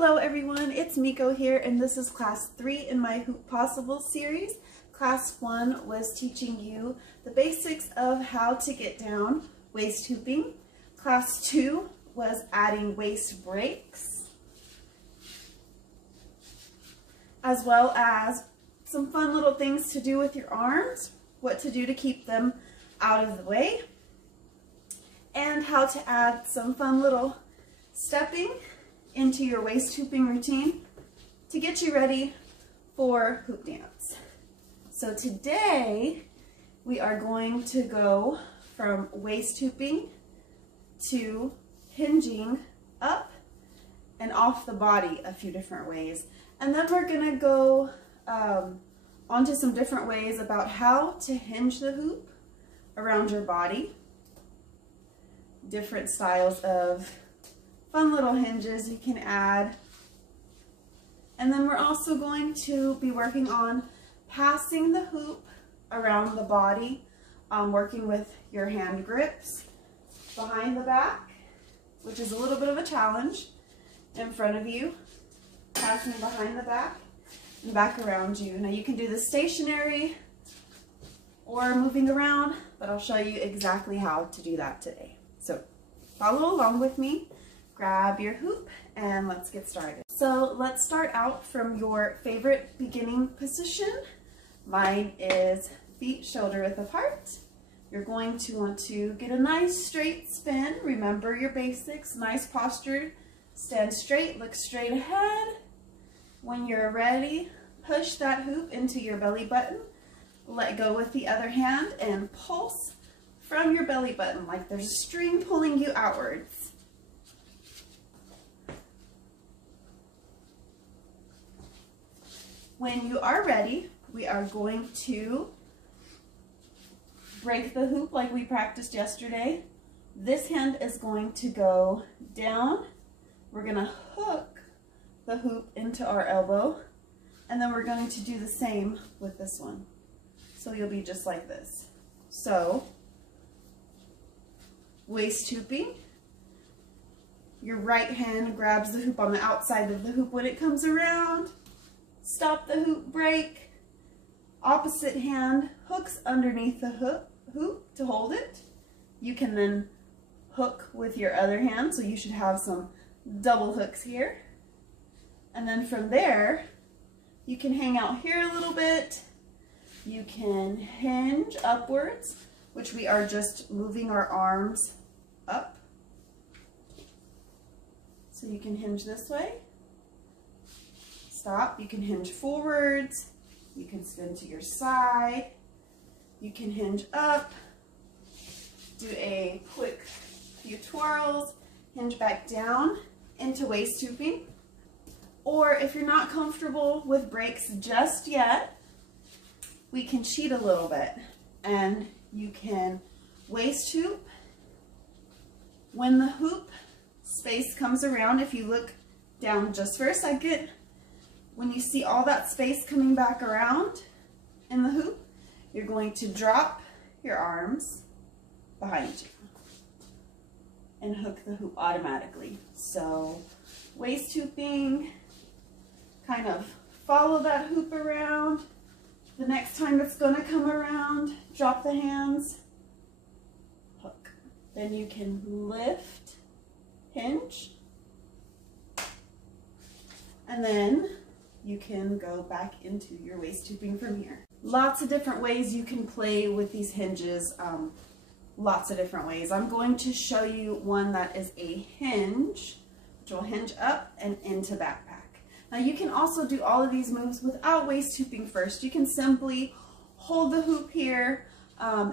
Hello everyone, it's Miko here, and this is class 3 in my Hoop Possible series. Class 1 was teaching you the basics of how to get down waist hooping. Class 2 was adding waist breaks, as well as some fun little things to do with your arms, what to do to keep them out of the way, and how to add some fun little stepping into your waist hooping routine to get you ready for hoop dance. So today we are going to go from waist hooping to hinging up and off the body a few different ways. And then we're going to go onto some different ways about how to hinge the hoop around your body. Different styles of fun little hinges you can add. And then we're also going to be working on passing the hoop around the body, working with your hand grips behind the back, which is a little bit of a challenge, in front of you, passing behind the back and back around you. Now you can do this stationary or moving around, but I'll show you exactly how to do that today. So follow along with me. Grab your hoop and let's get started. So let's start out from your favorite beginning position. Mine is feet shoulder width apart. You're going to want to get a nice straight spin. Remember your basics, nice posture. Stand straight, look straight ahead. When you're ready, push that hoop into your belly button. Let go with the other hand and pulse from your belly button like there's a string pulling you outwards. When you are ready, we are going to break the hoop like we practiced yesterday. This hand is going to go down. We're going to hook the hoop into our elbow, and then we're going to do the same with this one. So you'll be just like this. So, waist hooping. Your right hand grabs the hoop on the outside of the hoop when it comes around. Stop the hoop, break. Opposite hand hooks underneath the hoop to hold it. You can then hook with your other hand, so you should have some double hooks here. And then from there, you can hang out here a little bit. You can hinge upwards, which we are just moving our arms up. So you can hinge this way. Stop. You can hinge forwards, you can spin to your side, you can hinge up, do a quick few twirls, hinge back down into waist hooping. Or if you're not comfortable with breaks just yet, we can cheat a little bit and you can waist hoop. When the hoop space comes around, if you look down just for a second, when you see all that space coming back around in the hoop, you're going to drop your arms behind you and hook the hoop automatically. So waist hooping, kind of follow that hoop around. The next time it's going to come around, drop the hands, hook. Then you can lift, hinge, and then you can go back into your waist hooping from here. Lots of different ways you can play with these hinges, lots of different ways. I'm going to show you one that is a hinge, which will hinge up and into backpack. Now you can also do all of these moves without waist hooping first. You can simply hold the hoop here.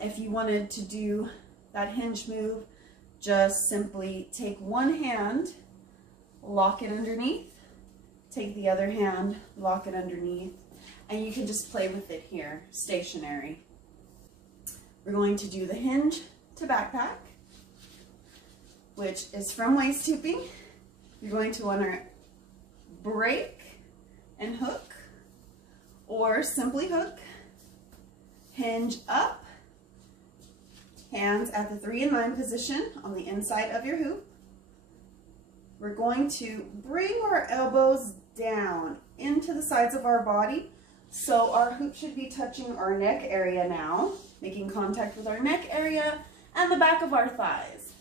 If you wanted to do that hinge move, just simply take one hand, lock it underneath, take the other hand, lock it underneath, and you can just play with it here, stationary. We're going to do the hinge to backpack, which is from waist hooping. You're going to want to break and hook, or simply hook, hinge up, hands at the 3 and 9 position on the inside of your hoop, we're going to bring our elbows down into the sides of our body. So our hoop should be touching our neck area now, making contact with our neck area and the back of our thighs.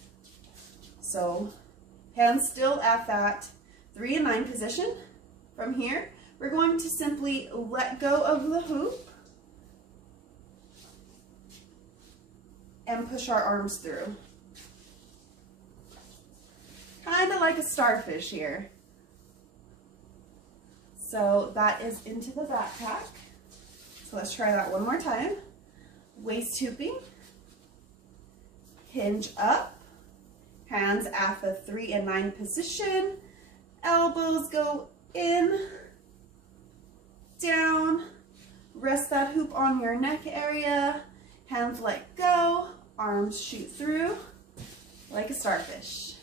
So hands still at that 3 and 9 position. From here, we're going to simply let go of the hoop and push our arms through. Kind of like a starfish here. So that is into the backpack. So let's try that one more time. Waist hooping, hinge up, hands at the 3 and 9 position, elbows go in, down, rest that hoop on your neck area, hands let go, arms shoot through like a starfish.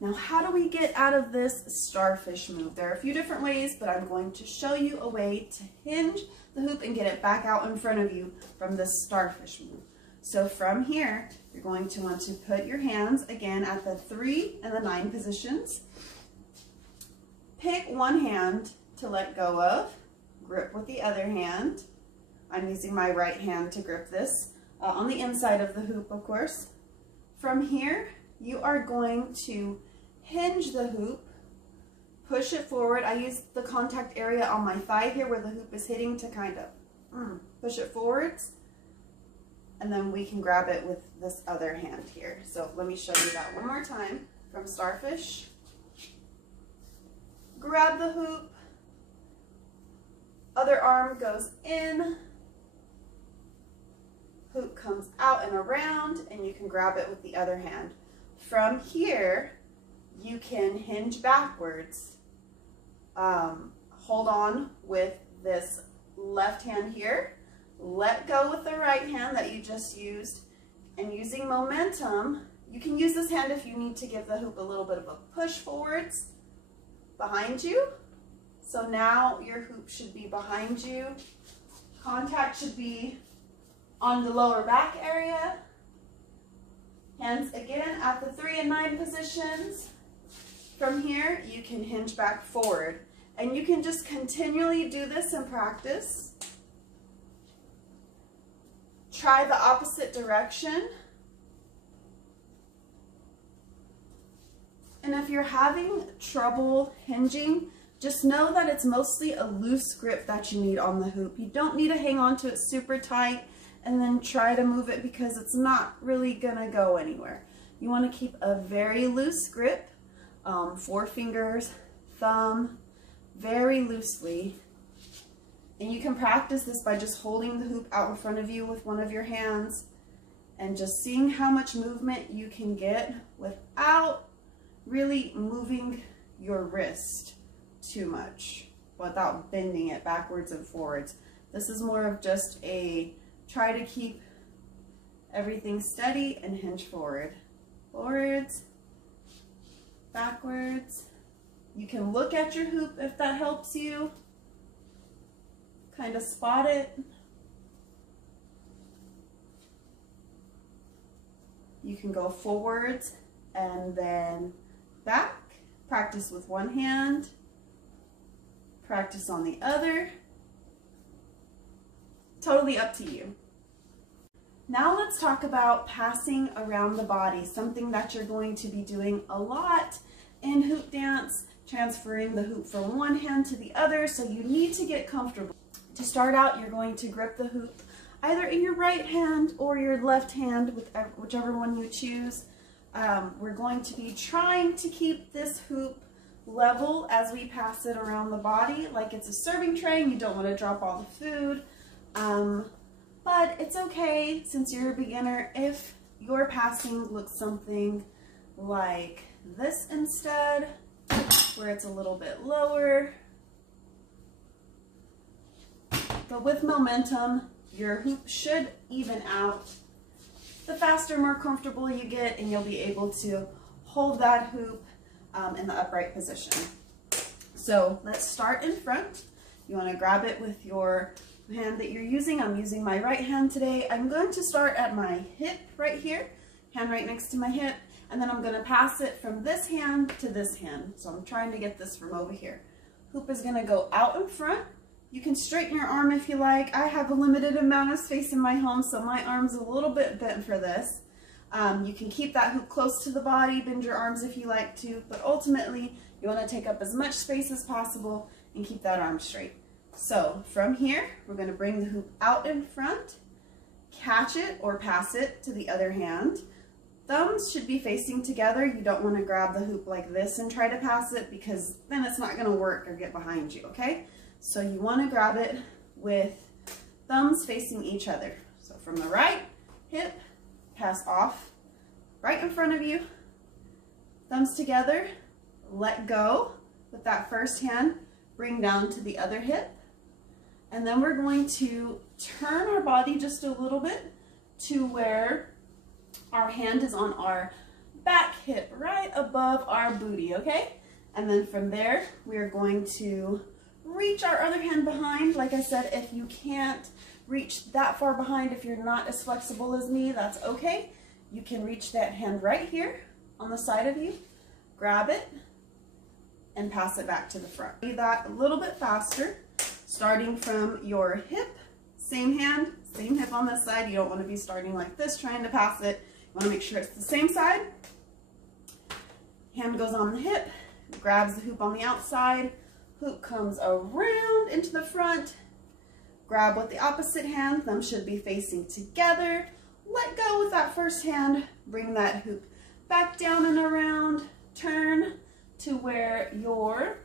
Now, how do we get out of this starfish move? There are a few different ways, but I'm going to show you a way to hinge the hoop and get it back out in front of you from this starfish move. So from here, you're going to want to put your hands again at the 3 and the 9 positions. Pick one hand to let go of, grip with the other hand. I'm using my right hand to grip this on the inside of the hoop, of course. From here, you are going to hinge the hoop, push it forward. I use the contact area on my thigh here where the hoop is hitting to kind of push it forwards. And then we can grab it with this other hand here. So let me show you that one more time from Starfish. Grab the hoop, other arm goes in, hoop comes out and around, and you can grab it with the other hand. From here, you can hinge backwards. Hold on with this left hand here. Let go with the right hand that you just used. And using momentum, you can use this hand if you need to give the hoop a little bit of a push forwards behind you. So now your hoop should be behind you. Contact should be on the lower back area. Hands again at the 3 and 9 positions. From here, you can hinge back forward. And you can just continually do this in practice. Try the opposite direction. And if you're having trouble hinging, just know that it's mostly a loose grip that you need on the hoop. You don't need to hang on to it super tight and then try to move it because it's not really gonna go anywhere. You wanna keep a very loose grip, 4 fingers, thumb, very loosely. And you can practice this by just holding the hoop out in front of you with one of your hands and just seeing how much movement you can get without really moving your wrist too much, without bending it backwards and forwards. This is more of just a try to keep everything steady and hinge forward. Forwards, backwards. You can look at your hoop if that helps you. Kind of spot it. You can go forwards and then back. Practice with one hand. Practice on the other. Totally up to you. Now let's talk about passing around the body, something that you're going to be doing a lot in hoop dance, transferring the hoop from one hand to the other, so you need to get comfortable. To start out, you're going to grip the hoop either in your right hand or your left hand, with whichever one you choose. We're going to be trying to keep this hoop level as we pass it around the body, like it's a serving tray and you don't want to drop all the food. But it's okay, since you're a beginner, if your passing looks something like this instead, where it's a little bit lower. But with momentum, your hoop should even out. The faster, more comfortable you get, and you'll be able to hold that hoop in the upright position. So let's start in front. You want to grab it with your hand that you're using. I'm using my right hand today. I'm going to start at my hip right here, hand right next to my hip, And then I'm gonna pass it from this hand to this hand. So I'm trying to get this from over here. Hoop is gonna go out in front. You can straighten your arm if you like. I have a limited amount of space in my home, so my arm's a little bit bent for this. You can keep that hoop close to the body, bend your arms if you like to, but ultimately you wanna take up as much space as possible and keep that arm straight. So from here, we're gonna bring the hoop out in front, catch it or pass it to the other hand. Thumbs should be facing together. You don't want to grab the hoop like this and try to pass it because then it's not going to work or get behind you, okay? So you want to grab it with thumbs facing each other. So from the right hip, pass off, right in front of you, thumbs together, let go with that first hand, bring down to the other hip, and then we're going to turn our body just a little bit to where our hand is on our back hip, right above our booty, okay? And then from there, we are going to reach our other hand behind. Like I said, if you can't reach that far behind, if you're not as flexible as me, that's okay. You can reach that hand right here on the side of you, grab it, and pass it back to the front. Do that a little bit faster, starting from your hip, same hand, same hip on this side. You don't want to be starting like this, trying to pass it. You want to make sure it's the same side. Hand goes on the hip, grabs the hoop on the outside, hoop comes around into the front, grab with the opposite hand, thumb should be facing together, let go with that first hand, bring that hoop back down and around, turn to where your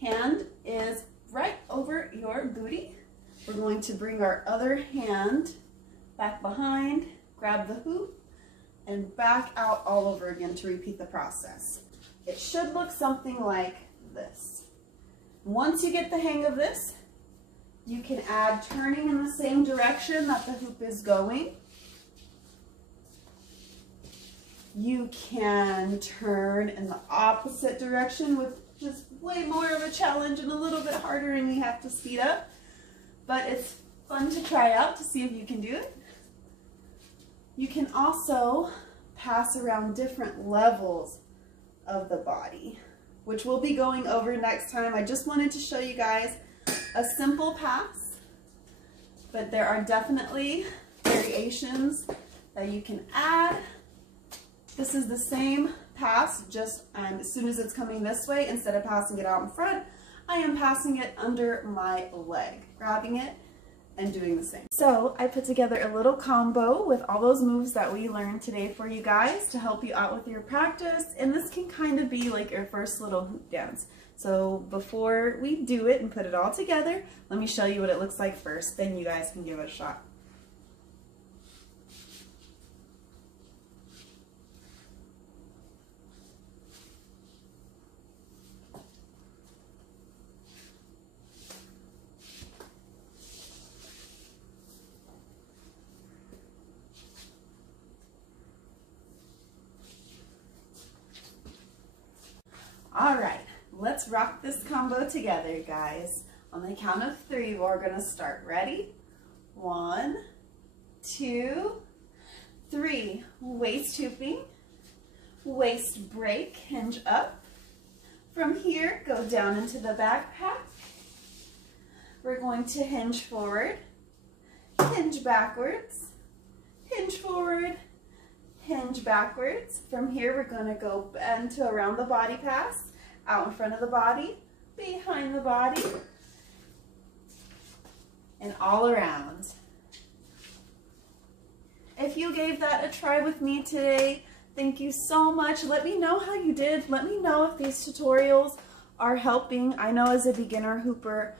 hand is right over your booty. We're going to bring our other hand back behind, grab the hoop, and back out all over again to repeat the process. It should look something like this. Once you get the hang of this, you can add turning in the same direction that the hoop is going. You can turn in the opposite direction, which is way more of a challenge and a little bit harder, and you have to speed up. But it's fun to try out to see if you can do it. You can also pass around different levels of the body, which we'll be going over next time. I just wanted to show you guys a simple pass, but there are definitely variations that you can add. This is the same pass, just as soon as it's coming this way, instead of passing it out in front, I am passing it under my leg, grabbing it and doing the same. So I put together a little combo with all those moves that we learned today for you guys to help you out with your practice, and this can kind of be like your first little hoop dance. So before we do it and put it all together, let me show you what it looks like first, then you guys can give it a shot. All right, let's rock this combo together, guys. On the count of 3, we're gonna start. Ready? 1, 2, 3. Waist hooping, waist break, hinge up. From here, go down into the backpack. We're going to hinge forward, hinge backwards, hinge forward, hinge backwards. From here, we're going to go bend to around the body pass, out in front of the body, behind the body, and all around. If you gave that a try with me today, thank you so much. Let me know how you did. Let me know if these tutorials are helping. I know as a beginner hooper,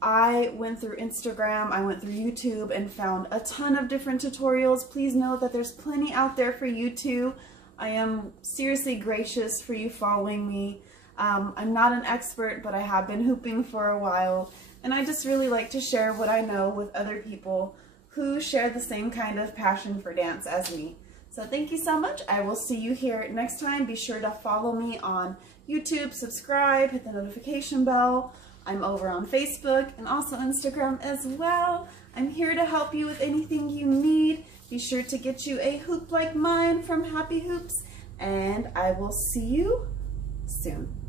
I went through Instagram, I went through YouTube and found a ton of different tutorials. Please know that there's plenty out there for you too. I am seriously gracious for you following me. I'm not an expert, but I have been hooping for a while, and I just really like to share what I know with other people who share the same kind of passion for dance as me. So thank you so much. I will see you here next time. Be sure to follow me on YouTube, subscribe, hit the notification bell. I'm over on Facebook and also Instagram as well. I'm here to help you with anything you need. Be sure to get you a hoop like mine from Happy Hoops, and I will see you soon.